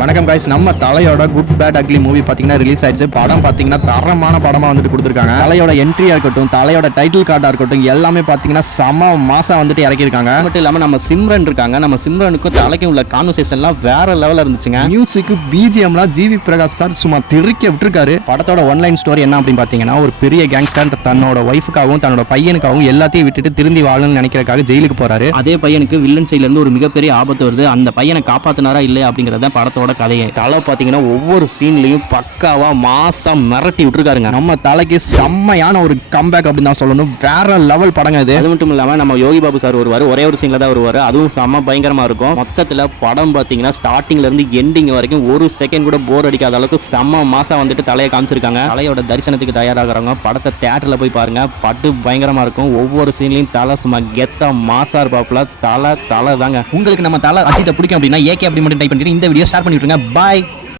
வணக்கம் காய்ஸ், நம்ம தலையோட குட் பேட் அக்லி மூவி பார்த்தீங்கன்னா ரிலீஸ் ஆயிடுச்சு. படம் பார்த்தீங்கன்னா தரமான படமாக வந்துட்டு கொடுத்துருக்காங்க. தலையோட என்ட்ரியாக இருக்கட்டும், தலையோட டைட்டில் கார்டாக இருக்கட்டும், எல்லாமே பார்த்தீங்கன்னா செம மாசம் வந்துட்டு இறக்கியிருக்காங்க. மட்டும் இல்லாமல் நம்ம சிம்ரன் இருக்காங்க. நம்ம சிம்ரனுக்கும் தலைக்கும் உள்ள கான்வர்சேஷன்லாம் வேற லெவலில் இருந்துச்சுங்க. மியூசிக் பிஜிஎம்லாம் ஜிவி பிரகாஷ் சார் சும்மா திருக்க விட்டுருக்காரு. படத்தோட ஒன்லைன் ஸ்டோரி என்ன அப்படின்னு பார்த்தீங்கன்னா, ஒரு பெரிய கேங்ஸ்டர் தன்னோட ஒய்ஃபுக்காகவும் தன்னோட பையனுக்காகவும் எல்லாத்தையும் விட்டுட்டு திரும்பி வாழணும்னு நினைக்கிறதுக்காக ஜெயிலுக்கு போறாரு. அதே பையனுக்கு வில்லன் சைட்ல இருந்து ஒரு மிகப்பெரிய ஆபத்து வருது. அந்த பையனை காப்பாத்தினாரா இல்லையா அப்படிங்கறத படத்தோட கதையை தலை பாத்தீங்கன்னா ஒவ்வொரு சீன்லயும் பக்காவா மாசம் மிரட்டி விட்டுருக்காருங்க. நம்ம தலைக்கு செம்மையான ஒரு கம்பேக் அப்படின்னு தான் சொல்லணும். வேற லெவல் படங்க இது. அது மட்டும் இல்லாம நம்ம யோகி பாபு சார் வருவாரு, ஒரே ஒரு சீன்ல தான் வருவாரு. அதுவும் செம்ம பயங்கரமா இருக்கும். மொத்தத்துல படம் பாத்தீங்கன்னா ஸ்டார்டிங்ல இருந்து எண்டிங் வரைக்கும் ஒரு செகண்ட் கூட போர் அடிக்காத அளவுக்கு செம்ம மாசம் வந்துட்டு தலையை காமிச்சிருக்காங்க. தலையோட தரிசனத்துக்கு தயாராகிறவங்க படத்தை தியேட்டர்ல போய் பாருங்க. பட்டு பயங்கரமா இருக்கும். ஒவ்வொரு சீன்லயும் தலை சும்மா கெத்தா மாசா இருப்பாப்புல. தலை தாங்க. உங்களுக்கு நம்ம தலை அஜித்தை பிடிக்கும் அப்படின்னா ஏகே அப்படி மட்டும் டைப் பண்ணிட்டு இந்த வீடியோ ஷேர் பண்ணி விட்டுருங்க. பாய்.